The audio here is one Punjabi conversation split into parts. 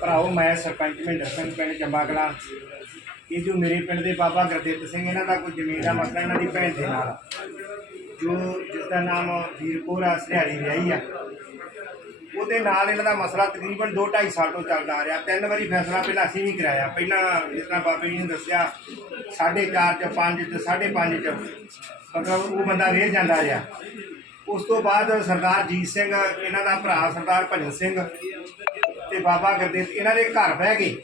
ਭਰਾਓ, ਮੈਂ ਸਰਪੰਚ ਮਹਿੰਦਰ ਸਿੰਘ, ਪਿੰਡ ਚੰਬਾ ਕਲਾਂ ਇਹ ਜੋ ਮੇਰੇ ਪਿੰਡ ਦੇ ਬਾਬਾ ਗੁਰਦਿੱਤ ਸਿੰਘ, ਇਹਨਾਂ ਦਾ ਕੋਈ ਜ਼ਮੀਨ ਦਾ ਮਸਲਾ ਇਹਨਾਂ ਦੀ ਭੈਣ ਦੇ ਨਾਲ ਜੋ ਜਿਸ ਦਾ ਨਾਮ ਵੀਰਪੁਰ ਆ ਸਿਹਾੜੀ ਵਿਆਹੀ ਆ। ਉਹਦੇ ਨਾਲ ਇਹਨਾਂ ਦਾ ਮਸਲਾ ਤਕਰੀਬਨ 2.5 ਸਾਲ ਤੋਂ ਚੱਲਦਾ ਆ ਰਿਹਾ। ਤਿੰਨ ਵਾਰੀ ਫੈਸਲਾ ਪਹਿਲਾਂ ਅਸੀਂ ਵੀ ਕਰਾਇਆ। ਪਹਿਲਾਂ ਜਿਸ ਤਰ੍ਹਾਂ ਬਾਬੇ ਜੀ ਨੇ ਦੱਸਿਆ 4.5 ਚ 5 ਚ 5.5 ਚ। ਮਤਲਬ ਉਹ ਬੰਦਾ ਵੇਰ ਜਾਂਦਾ ਰਿਹਾ। ਉਸ ਤੋਂ ਬਾਅਦ ਸਰਦਾਰ ਜੀਤ ਸਿੰਘ, ਇਹਨਾਂ ਦਾ ਭਰਾ ਸਰਦਾਰ ਭਜਨ ਸਿੰਘ ਤੇ ਬਾਬਾ ਗੁਰਦਿੱਤ ਇਹਨਾਂ ਦੇ ਘਰ ਬਹਿ ਗਏ।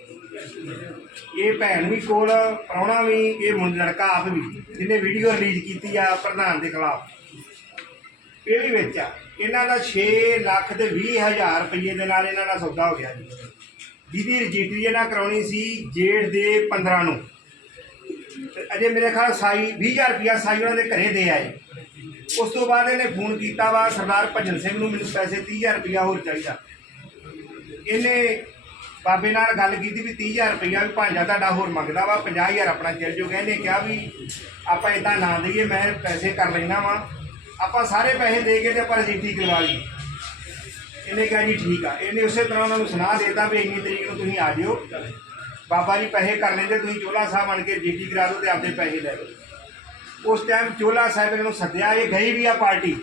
ਇਹ ਭੈਣ ਵੀ ਕੋਲ, ਪ੍ਰਾਹੁਣਾ ਵੀ, ਇਹ ਮੁੰਡਾ ਲੜਕਾ ਆਪ ਵੀ, ਜਿਹਨੇ ਵੀਡੀਓ ਰਿਲੀਜ਼ ਕੀਤੀ ਆ ਪ੍ਰਧਾਨ ਦੇ ਖਿਲਾਫ। ਇਹ ਵੀ ਵਿੱਚ ਆ। ਇਹਨਾਂ ਦਾ 6 ਲੱਖ ਤੇ 20 ਹਜ਼ਾਰ ਰੁਪਏ ਦੇ ਨਾਲ ਇਹਨਾਂ ਦਾ ਸੌਦਾ ਹੋ ਗਿਆ ਜੀ। ਜਿਹਦੀ ਰਜਿਸਟਰੀ ਇਹਨਾਂ ਕਰਾਉਣੀ ਸੀ ਜੇਠ ਦੇ 15 ਨੂੰ। ਅਜੇ ਮੇਰੇ ਖਿਆਲ ਸਾਈ 20000 ਰੁਪਇਆ ਸਾਈ ਉਹਨਾਂ ਦੇ ਘਰੇ ਦੇ ਆਏ। ਉਸ ਤੋਂ ਬਾਅਦ ਇਹਨੇ ਫੋਨ ਕੀਤਾ ਵਾ, ਸਰਦਾਰ ਭਜਨ ਸਿੰਘ ਨੂੰ ਮੈਨੂੰ ਪੈਸੇ 30000 ਰੁਪਇਆ ਹੋਰ ਚਾਹੀਦਾ। ਇਹਨੇ ਬਾਬੇ ਨਾਲ ਗੱਲ ਕੀਤੀ ਵੀ 30000 ਰੁਪਇਆ ਵੀ ਭਾਂਜਾ ਤੁਹਾਡਾ ਹੋਰ ਮੰਗਦਾ ਵਾ 50000 ਆਪਣਾ ਚੱਲ ਜੂਗਾ ਇਹਨੇ ਕਿਹਾ ਵੀ ਆਪਾਂ ਇਦਾਂ ਨਾ ਦਈਏ, ਮੈਂ ਪੈਸੇ ਕਰ ਲੈਣਾ ਵਾ। ਆਪਾਂ ਸਾਰੇ ਪੈਸੇ ਦੇ ਕੇ ਤੇ ਆਪਾਂ ਰਜਿਸਟਰੀ ਕਰਵਾ ਲਈ। ਇਹਨੇ ਕਿਹਾ ਜੀ ਠੀਕ ਆ। ਇਹਨੇ ਉਸੇ ਤਰ੍ਹਾਂ ਉਹਨਾਂ ਨੂੰ ਸੁਣਾ ਦੇਤਾ ਵੀ ਇੰਨੀ ਤਰੀਕ ਨੂੰ ਤੁਸੀਂ ਆ ਜਿਓ। ਬਾਬਾ ਜੀ ਪੈਸੇ ਕਰ ਲੈਂਦੇ, ਤੁਸੀਂ ਚੋਲਾ ਸਾਹਿਬ ਬਣ ਕੇ ਰਜਿਸਟਰੀ ਕਰਾ ਦਿਓ ਤੇ ਆਪਦੇ ਪੈਸੇ ਲੈ ਲਓ ਉਸ ਟਾਈਮ ਚੋਲਾ ਸਾਹਿਬ ਇਹਨਾਂ ਨੂੰ ਸੱਦਿਆ, ਇਹ ਗਈ ਵੀ ਆ ਪਾਰਟੀ।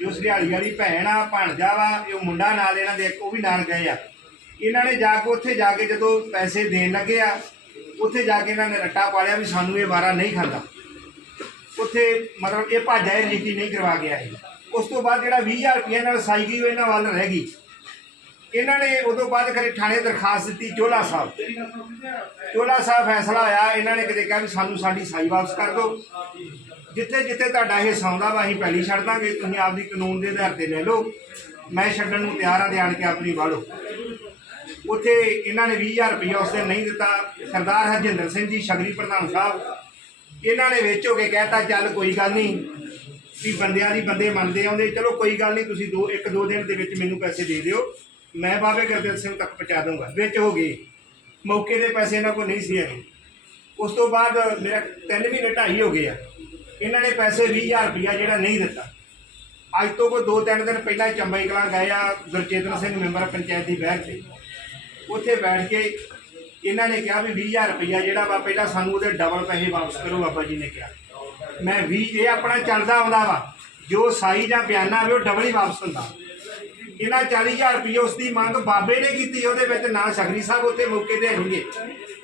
ਜੋ ਸਰਿਆਲੀ ਵਾਲੀ ਭੈਣ ਆ, ਭਾਣਜਾ ਵਾ, ਇਹ ਮੁੰਡਾ ਨਾਲ ਇਹਨਾਂ ਦੇ, ਇੱਕ ਉਹ ਵੀ ਨਾਲ ਗਏ ਆ। ਇਹਨਾਂ ਨੇ ਜਾ ਕੇ ਉੱਥੇ ਜਾ ਕੇ ਜਦੋਂ ਪੈਸੇ ਦੇਣ ਲੱਗੇ ਆ, ਉੱਥੇ ਜਾ ਕੇ ਇਹਨਾਂ ਨੇ ਰੱਟਾ ਪਾਲਿਆ ਵੀ ਸਾਨੂੰ ਇਹ ਵਾਰਾ ਨਹੀਂ ਖਾਂਦਾ। ਉੱਥੇ ਮਤਲਬ ਇਹ ਭਾਜਾ ਇਹ ਨੀਤੀ ਨਹੀਂ ਕਰਵਾ ਗਿਆ ਇਹ ਉਸ ਤੋਂ ਬਾਅਦ ਜਿਹੜਾ 20000 ਰੁਪਏ ਨਾਲ ਸਾਈ ਗਈ, ਉਹ ਇਹਨਾਂ ਵੱਲ ਰਹਿ ਗਈ। ਇਹਨਾਂ ਨੇ ਉਦੋਂ ਬਾਅਦ ਕਰੇ ਥਾਣੇ ਦਰਖਾਸਤ ਦਿੱਤੀ ਚੋਲਾ ਸਾਹਿਬ ਚੋਲਾ ਸਾਹਿਬ ਫੈਸਲਾ ਆਇਆ, ਇਹਨਾਂ ਨੇ ਕਿਤੇ ਕਿਹਾ ਵੀ ਸਾਨੂੰ ਸਾਡੀ ਸਾਈ ਵਾਪਸ ਕਰ ਦਿਓ। ਜਿੱਥੇ ਜਿੱਥੇ ਤੁਹਾਡਾ ਇਹ ਸੌਂਦਾ ਵਾ, ਅਸੀਂ ਪਹਿਲੀ ਛੱਡ ਦਾਂਗੇ, ਤੁਸੀਂ ਆਪਦੀ ਕਾਨੂੰਨ ਦੇ ਆਧਾਰ ਤੇ ਲੈ ਲਓ। ਮੈਂ ਛੱਡਣ ਨੂੰ ਤਿਆਰ ਆ ਤੇ ਆਣ ਕੇ ਆਪਣੀ ਵਾੜੋ। ਉੱਥੇ ਇਹਨਾਂ ਨੇ 20000 ਰੁਪਇਆ ਉਸ ਦਿਨ ਨਹੀਂ ਦਿੱਤਾ। ਸਰਦਾਰ ਹਰਜਿੰਦਰ ਸਿੰਘ ਜੀ, ਸ਼ਗਰੀ ਪ੍ਰਧਾਨ ਸਾਹਿਬ, ਇਹਨਾਂ ਨੇ ਵਿੱਚ ਹੋ ਕੇ ਕਹਿਤਾ, ਚੱਲ ਕੋਈ ਗੱਲ ਨਹੀਂ, ਵੀ ਬੰਦਿਆਂ ਦੀ ਬੰਦੇ ਮੰਨਦੇ ਆਉਂਦੇ ਚਲੋ ਕੋਈ ਗੱਲ ਨਹੀਂ, ਤੁਸੀਂ ਦੋ, ਇੱਕ ਦੋ ਦਿਨ ਦੇ ਵਿੱਚ ਮੈਨੂੰ ਪੈਸੇ ਦੇ ਦਿਓ। ਮੈਂ ਬਾਬੇ ਗੁਰਦਿੱਤ ਸਿੰਘ ਤੱਕ ਪਹੁੰਚਾ ਦੂੰਗਾ ਵਿੱਚ ਹੋ ਗਏ ਮੌਕੇ ਦੇ ਪੈਸੇ ਇਹਨਾਂ ਕੋਲ ਨਹੀਂ ਸੀ ਹੈਗੇ। ਉਸ ਤੋਂ ਬਾਅਦ ਮੇਰਾ 3 ਮਹੀਨੇ, ਢਾਈ ਹੋ ਗਏ ਆ। ਇਹਨਾਂ ਨੇ ਪੈਸੇ 20000 ਰੁਪਇਆ ਜਿਹੜਾ ਨਹੀਂ ਦਿੱਤਾ। ਅੱਜ ਤੋਂ ਕੋਈ 2-3 ਦਿਨ ਪਹਿਲਾਂ ਹੀ ਚੰਬਈ ਕਲਾਂ ਗਏ ਆ, ਗੁਰਚੇਤਨ ਸਿੰਘ ਮੈਂਬਰ ਪੰਚਾਇਤ ਦੀ ਬੈਠ ਤੇ। ਉੱਥੇ ਬੈਠ ਕੇ ਇਹਨਾਂ ਨੇ ਕਿਹਾ ਵੀ 20000 ਰੁਪਇਆ ਜਿਹੜਾ ਵਾ, ਪਹਿਲਾਂ ਸਾਨੂੰ ਉਹਦੇ ਡਬਲ ਪੈਸੇ ਵਾਪਸ ਕਰੋ, ਬਾਬਾ ਜੀ ਨੇ ਕਿਹਾ। ਮੈਂ 20 ਇਹ ਆਪਣਾ ਚੱਲਦਾ ਆਉਂਦਾ ਵਾ। ਜੋ ਸਾਈ ਜਾਂ ਬਿਆਨਾ ਵੇ ਉਹ ਡਬਲ ਹੀ ਵਾਪਸ ਹੁੰਦਾ। ਇਹਨਾਂ 40000 ਰੁਪਏ ਉਸ ਦੀ ਮੰਗ ਬਾਬੇ ਨੇ ਕੀਤੀ, ਉਹਦੇ ਵਿੱਚ ਨਾ ਸ਼ਗਰੀ ਸਾਹਿਬ ਉੱਥੇ ਮੌਕੇ ਤੇ ਹੈਗੇ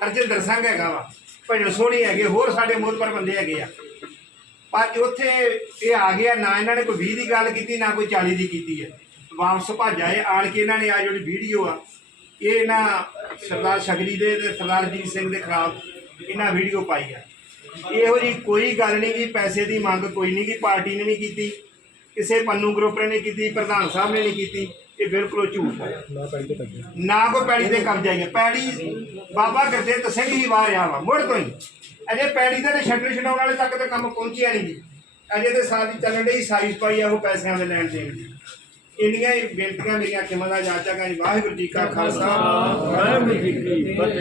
ਹਰਜਿੰਦਰ ਸਿੰਘ ਹੈਗਾ ਵਾ। ਭਜਨ ਸੋਹਣੀ ਹੈਗੇ, ਹੋਰ ਸਾਡੇ ਮੋਹਤਪਰ ਬੰਦੇ ਹੈਗੇ ਆ। ਪਰ ਉੱਥੇ ਇਹ ਆ ਗਿਆ, ਨਾ ਇਹਨਾਂ ਨੇ ਕੋਈ 20 ਦੀ ਗੱਲ ਕੀਤੀ, ਨਾ ਕੋਈ 40 ਦੀ ਕੀਤੀ ਹੈ। ਵਾਪਸ ਭੱਜ ਆਏ, ਆਣ ਕੇ ਇਹਨਾਂ ਨੇ ਆ ਜਿਹੜੀ ਵੀਡੀਓ ਆ, ਇਹ ਇਹਨਾਂ ਸਰਦਾਰ ਸ਼ਗਰੀ ਦੇ ਤੇ ਸਰਦਾਰ ਜੀਤ ਸਿੰਘ ਦੇ ਖਿਲਾਫ ਇਹਨਾਂ ਵੀਡੀਓ ਪਾਈ ਆ। ਇਹੋ ਜੀ ਕੋਈ ਗੱਲ ਨਹੀਂ ਵੀ ਪੈਸੇ ਦੀ ਮੰਗ ਕੋਈ ਨਹੀਂ ਕਿ ਪਾਰਟੀ ਨੇ ਨਹੀਂ ਕੀਤੀ। ਕਿਸੇ ਪੰਨੂ ਗਰੁੱਪ ਨੇ ਨਹੀਂ ਕੀਤੀ, ਪ੍ਰਧਾਨ ਸਾਹਿਬ ਨੇ ਨਹੀਂ ਕੀਤੀ, ਇਹ ਬਿਲਕੁਲ ਝੂਠ ਹੈ। ਨਾ ਕੋਈ ਪੈੜੀ ਤੇ ਕਬਜ਼ਾ ਹੀ ਹੈ। ਪੈੜੀ ਬਾਬਾ ਗੁਰਦਿੱਤ ਸਿੰਘ ਹੀ ਵਾਰਿਆ ਵਾ, ਮੁੜ ਤੋਂ ਹੀ। ਅਜੇ ਪੈੜੀ ਦਾ ਛੱਡਣ ਛਡਾਉਣ ਵਾਲੇ ਤੱਕ ਤਾਂ ਕੰਮ ਪਹੁੰਚਿਆ ਨਹੀਂ ਜੀ। ਅਜੇ ਤੇ ਸਾਡੀ ਚੱਲਣ ਡਈ ਸਾਈਜ਼ ਪਾਈ ਆ, ਉਹ ਪੈਸਿਆਂ ਦੇ ਲੈਣ ਦੇਣ ਦੀ। ਇੰਨੀਆਂ ਹੀ ਬੇਨਤੀਆਂ, ਮੇਰੀਆਂ ਖਿਮਾ ਦਾ ਜਾਚਾ ਕਾ ਵਾਹਿਗੁਰੂ ਜੀ ਕਾ ਖਾਲਸਾ। ਵਾਹਿਗੁਰੂ ਜੀ ਕੀ ਫਤਿਹ।